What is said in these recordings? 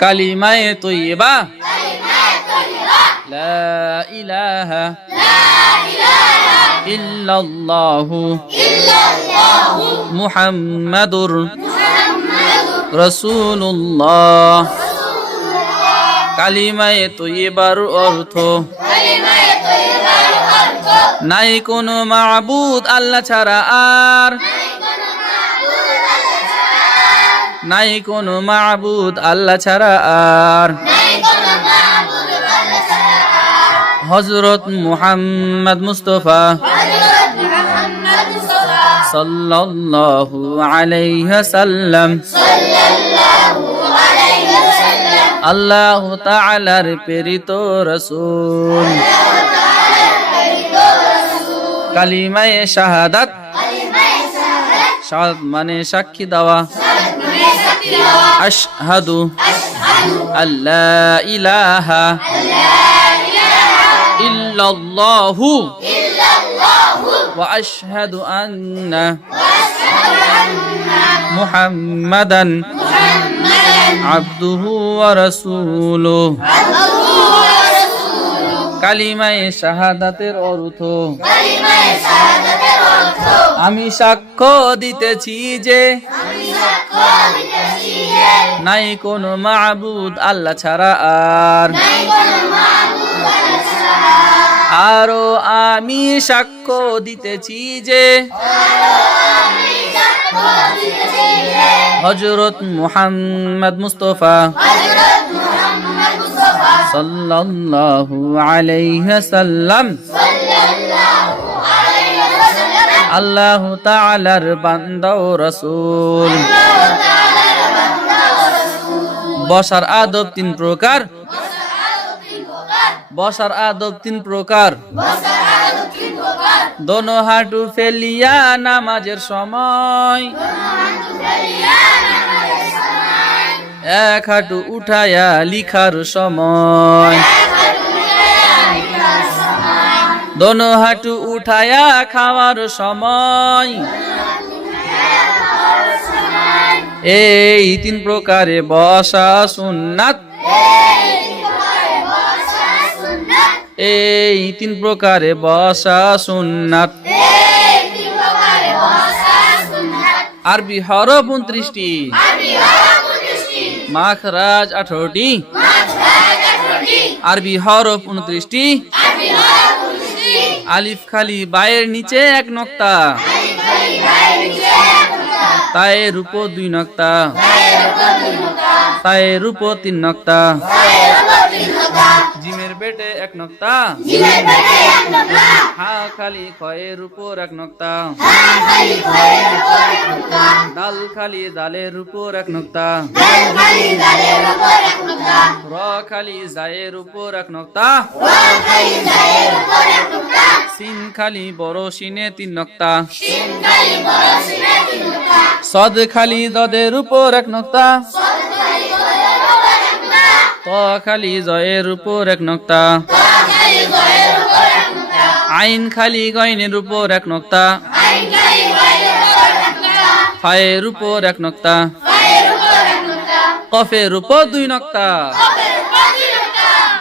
কালিমায়ে তৈবা লা ইলাহা ইল্লাল্লাহু মুহাম্মাদুর রাসূলুল্লাহ কালিমায়ে তৈবার অর্থ নাই কোনো মাবুদ আল্লাহ ছাড়া আর নাই কোনো মাবুদ আল্লাহ ছাড়া আর। হজরত মুহাম্মদ মুস্তফা সাল্লাল্লাহু আলাইহি সাল্লাম আল্লাহ তাআলার প্রেরিত রাসূল। কালিমায়ে শাহাদাত। শাহাদ মানে সাক্ষী দেওয়া। আশহাদু আল্লাহ ইলাহা ইল্লাল্লাহু ওয়া আশহাদু আন্না মুহাম্মাদান আবদুহু ওয়া রাসূলুহু কালিমায়ে শাহাদাতের অর্থ আমি সাক্ষ্য দিতেছি যে নাই কোনো মাবুদ আল্লাহ ছাড়া আর। আরও। আমি সাক্ষ্য দিতেছি যে হজরত মুহাম্মদ মুস্তফা সাল্লাল্লাহু আলাইহি সাল্লাম আল্লাহ তাআলার বান্দা ও রাসূল। বসার আদব তিন প্রকার। বসার আদব তিন প্রকার। দোনো হাঁটু ফেলিয়া নামাজের সময়। এক হাঁটু উঠায়া লিখার সময়। দোনো হাঁটু উঠায়া খাওয়ার সময়। এই তিন প্রকারে বসা সুন্নাত। এই তিন প্রকারে বসা সুন্নাত। আরবি হরফ উনত্রিশটি। মাখরাজ আঠারোটি। আরবি হরফ উনত্রিশটি। আলিফ খালি বায়ের নিচে এক নক্তা। তায়ের উপর দুই নক্তা। তায়ের উপর তিন নক্তা। জিমের বেটে এক নক্তা। হা খালি খয়ের উপর এক নক্তা। ডাল খালি ডালের উপর এক নক্তা। র খালি জায়ের উপর এক নক্তা সিন খালি বড় সিনে তিন নক্তা সদ খালি দদের উপর এক নক্তা ত খালি জয়ের উপর এক নক্তা আইন খালি গয়নের উপর এক নক্তা ফায়ের উপর এক নক্তা কফের উপর দুই নক্তা।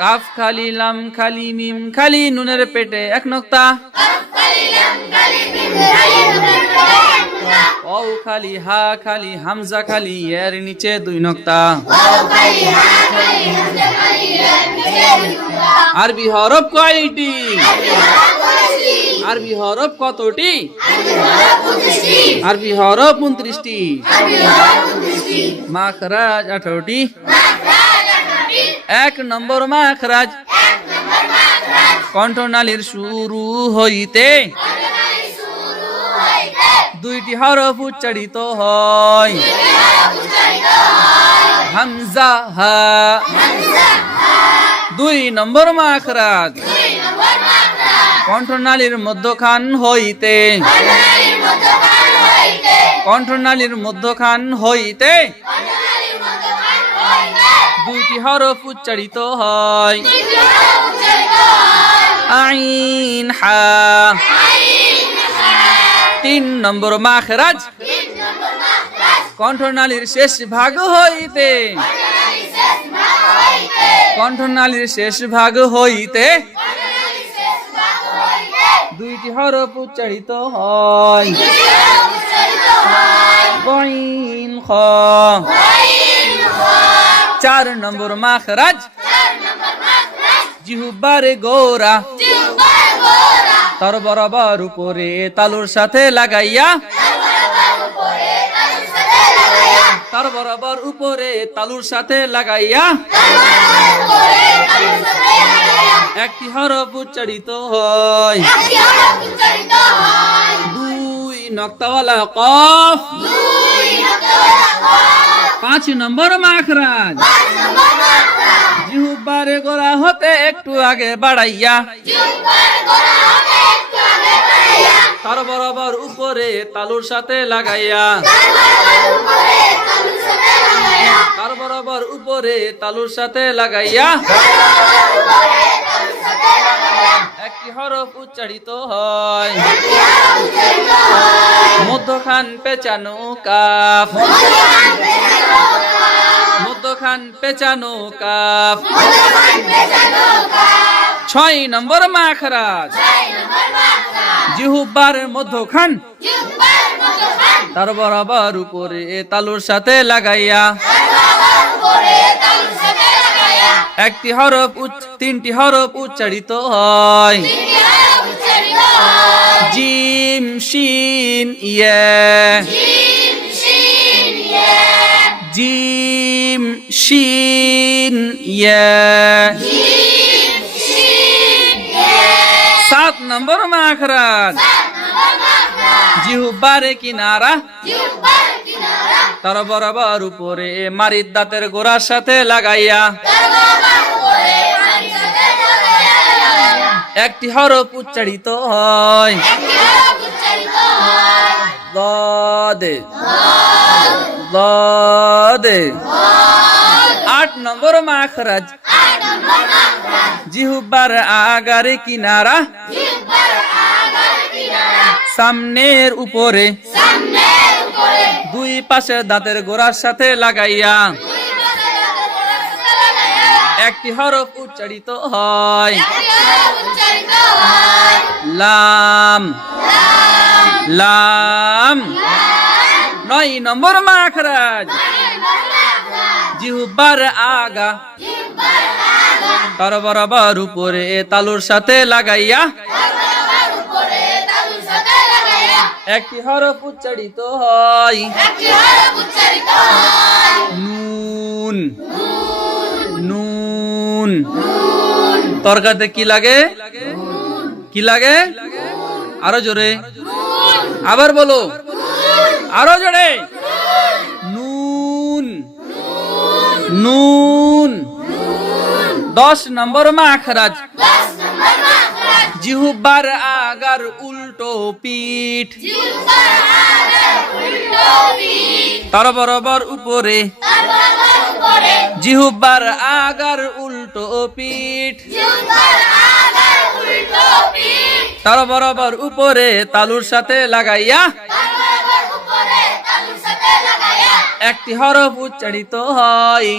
কাফ খালি লাম খালি মিম খালি নুনের পেটে এক নক্তা। ও খালি হা খালি হামজা খালি এর নিচে দুই নক্তা। আরবি হরফ কয়টি? আরবি হরফ কতটি? আরবি হরফ উনত্রিশটি মাখরাজ আঠারোটি এক নম্বর মাখরাজ কণ্ঠনালীর শুরু হইতে দুইটি হরফ উচ্চারিত হয় হামজা হা দুই নম্বর মাখরাজ কণ্ঠনালীর মধ্যখান হইতে কণ্ঠনালীর মধ্যখান হইতে দুইটি হরফ উচ্চারিত হয়। আইন হা। তিন নম্বর মাখরাজ। কণ্ঠনালীর শেষ ভাগ হইতে। কণ্ঠনালীর শেষ ভাগ হইতে দুইটি হরফ উচ্চারিত হয়। গইন খ চার নম্বর মাখরাজ জিহুবারে গোরা তার বরাবর উপরে তালুর সাথে লাগাইয়া তার বরাবর উপরে তালুর সাথে লাগাইয়া একটি হরফ উচ্চারিত হয় নক্তাওয়ালা কফ। পাঁচ নম্বর মাখরাজ। জিহুবারে গোরা হতে একটু আগে বাড়াইয়া। তার বরাবর উপরে তালুর সাথে লাগাইয়া। তার বরাবর উপরে তালুর সাথে লাগাইয়া। একটি হরফ উচ্চারিত হয়। মধ্যখান পেঁচানো কাফ। মধ্যখান পেঁচানো কাফ। ছয় নম্বর মাখরাজ। জিহুবার মধ্যখান। তার বরাবর উপরে তালুর সাথে লাগাইয়া। একটি হরফ উচ্চ- তিনটি হরফ উচ্চারিত হয়। জিম শিন ইয়ে। জিম শিন ইয়ে। সাত নম্বর মাখরাজ। জিহুবারে কিনারা। তার বরাবর উপরে মারির দাঁতের গোড়ার সাথে লাগাইয়া। একটি হরফ উচ্চারিত হয়। দদে। দদে। আট নম্বর মাখরাজ। জিহুবার আগারে কিনারা। সামনের উপরে। দুই পাশে দাঁতের গোড়ার সাথে লাগাইয়া। একটি হরফ উচ্চারিত হয়। লাম। লাম। নয় নম্বর মাখরাজ। জিহুবার আগা। তার বরাবর উপরে তালুর সাথে লাগাইয়া। একটি হরফ উচ্চারিত হয়। নুন। নুন। তরকাতে কি লাগে? কি লাগে? আরও জোরে। আবার বলো। আরও জোরে। নুন। নুন। দশ নম্বর মাখরাজ। জিহুবার আগার উল্টো পিঠ। তার বরাবর উপরে। জিহুবার আগার উল্টো পিঠ। তার বরাবর উপরে তালুর সাথে লাগাইয়া একটি হরফ উচ্চারিত হয়।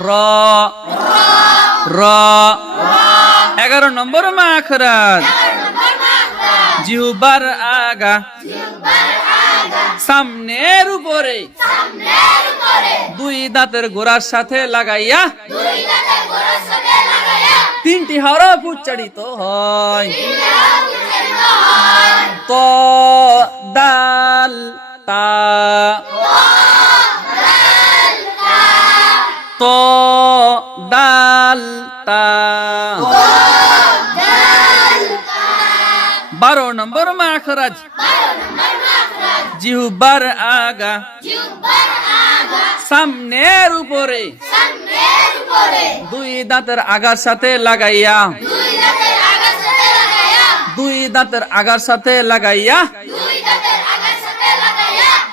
র। র। এগারো নম্বর মাখরাজ। জিহুবার আগা। সামনের উপরে। দুই দাঁতের গোড়ার সাথে লাগাইয়া। তিনটি হরফ উচ্চারিত হয়। ত দাল তা ত দাল তা বারো নম্বর মাখরাজ জিহুবার আগা সামনের উপরে দুই দাঁতের আগার সাথে লাগাইয়া দুই দাঁতের আগার সাথে লাগাইয়া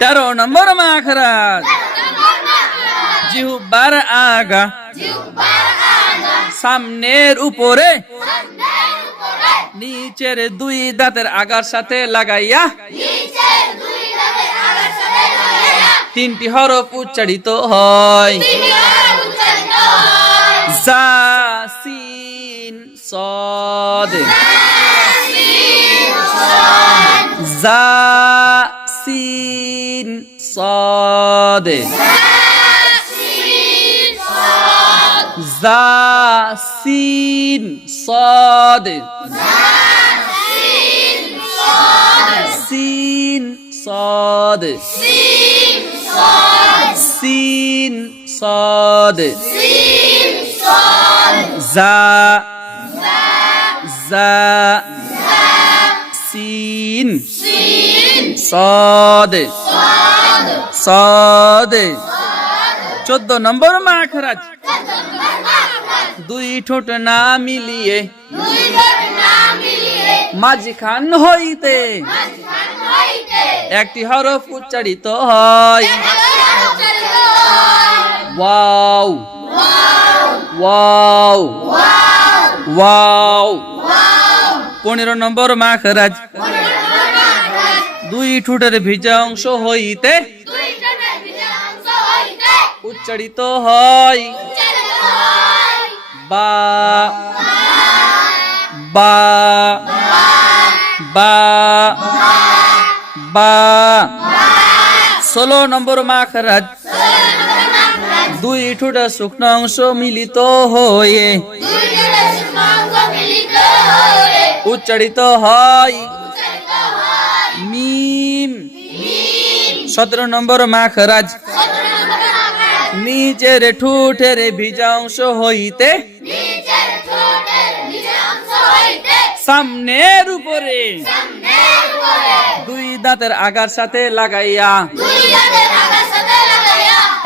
তেরো নম্বর মাখরাজ। জিহুবার আগা। সামনের উপরে। নিচের দুই দাঁতের আগার সাথে লাগাইয়া। তিনটি হরফ উচ্চারিত হয়। সদ। জা সিন সদ। সিন সদ। সিন সদ। সিন সদ। জা। জা। সিন। সদ সদ চোদ্দ নম্বর মাখরাজ। দুই ঠোঁট না মিলিয়ে মাঝখান হইতে একটি হরফ উচ্চারিত হয়। ওয়াও। ওয়াও। ওয়াও। পনেরো নম্বর মাখরাজ। দুই ঠোঁটের ভিজা অংশ হইতে উচ্চারিত হয়। বা বা বা বা। ষোলো নম্বর মাখরাজ। দুই ঠোঁটের শুকনো অংশ মিলিত হয়ে উচ্চারিত হয়। সতেরো নম্বর মাখরাজ। নিচের ঠুঠের ভিজা অংশ হইতে সামনের উপরে দুই দাঁতের আগার সাথে লাগাইয়া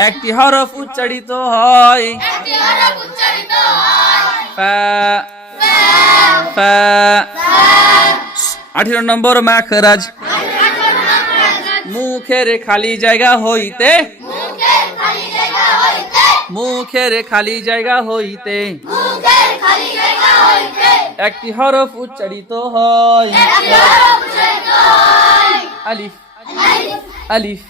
একটি হরফ উচ্চারিত হয়। আঠেরো নম্বর মাখরাজ। মুখের খালি জায়গা হইতে। মুখের খালি জায়গা হইতে। একটি হরফ উচ্চারিত হয়। আলিফ। আলিফ।